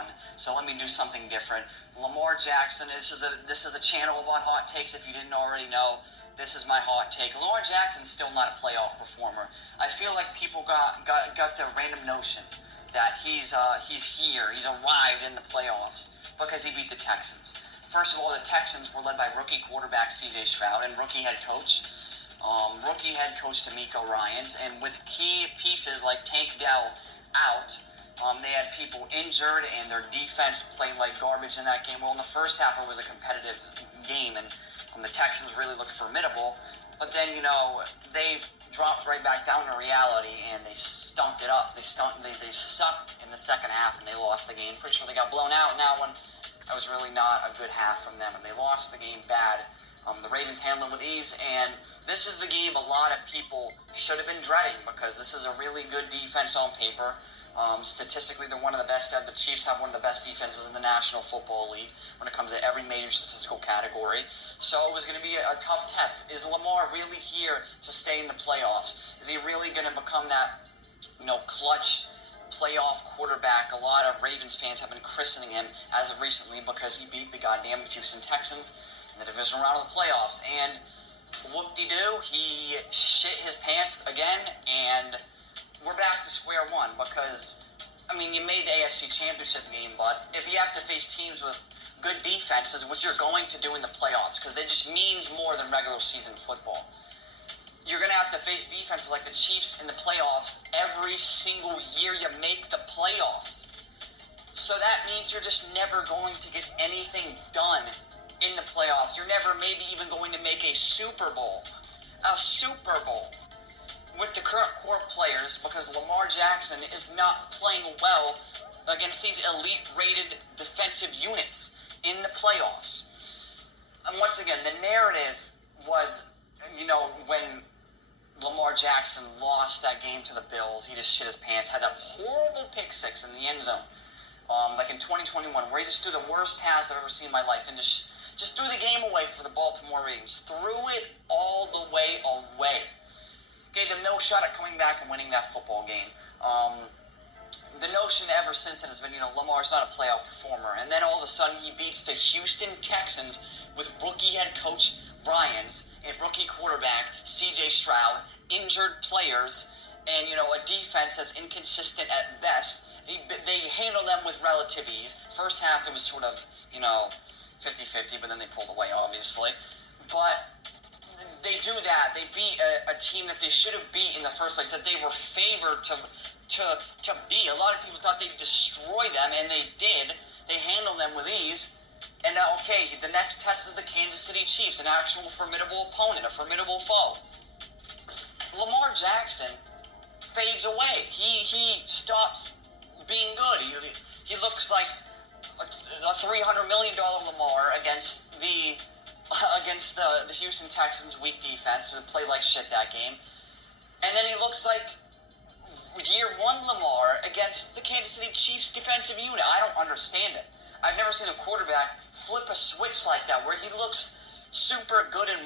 fun, so let me do something different. Lamar Jackson, this is a channel about hot takes if you didn't already know. This is my hot take. Lamar Jackson's still not a playoff performer. I feel like people got the random notion that he's here, he's arrived in the playoffs because he beat the Texans. First of all, the Texans were led by rookie quarterback 𝐶𝑗 Stroud and rookie head coach 𝕃𝕒𝕚, and with key pieces like 𝕃𝕠𝕒𝕟 out, they had people injured, and their defense played like garbage in that game. Well, in the first half, it was a competitive game, and the Texans really looked formidable. But then, they've dropped right back down to reality, and they stunk it up. They sucked in the second half, and they lost the game. Pretty sure they got blown out in that one. That was really not a good half from them, and they lost the game bad. The Ravens handled them with ease, and this is the game a lot of people should have been dreading because this is a really good defense on paper. Statistically, they're one of the best. The Chiefs have one of the best defenses in the National Football League when it comes to every major statistical category. So it was going to be a tough test. Is Lamar really here to stay in the playoffs? Is he really going to become that, clutch playoff quarterback? A lot of Ravens fans have been christening him as of recently because he beat the goddamn Houston Texans in the divisional round of the playoffs. And whoop-de-doo, he shit his pants again, and we're back to square one because, you made the AFC Championship game, but if you have to face teams with good defenses, which you're going to do in the playoffs, because that just means more than regular season football, you're going to have to face defenses like the Chiefs in the playoffs every single year you make the playoffs. So that means you're just never going to get anything done in the playoffs. You're never maybe even going to make a Super Bowl. A Super Bowl with the current core players because Lamar Jackson is not playing well against these elite-rated defensive units in the playoffs. And once again, the narrative was, when Lamar Jackson lost that game to the Bills, he just shit his pants, had that horrible pick six in the end zone, like in 2021, where he just threw the worst pass I've ever seen in my life and just threw the game away for the Baltimore Ravens. Threw it all the way away. Gave them no shot at coming back and winning that football game. The notion ever since then has been, Lamar's not a playoff performer. And then all of a sudden he beats the Houston Texans with rookie head coach Ryans and rookie quarterback 𝐶𝑗 Stroud, injured players, and, a defense that's inconsistent at best. They handle them with relative ease. First half it was sort of, 50-50, but then they pulled away, obviously. But they do that. They beat a team that they should have beat in the first place, that they were favored to beat. A lot of people thought they'd destroy them, and they did. They handled them with ease. And now, okay, the next test is the Kansas City Chiefs, an actual formidable opponent, a formidable foe. Lamar Jackson fades away. He stops being good. He looks like a $300 million Lamar against the Houston Texans' weak defense, who played like shit that game. And then he looks like year one Lamar against the Kansas City Chiefs defensive unit. I don't understand it. I've never seen a quarterback flip a switch like that, where he looks super good in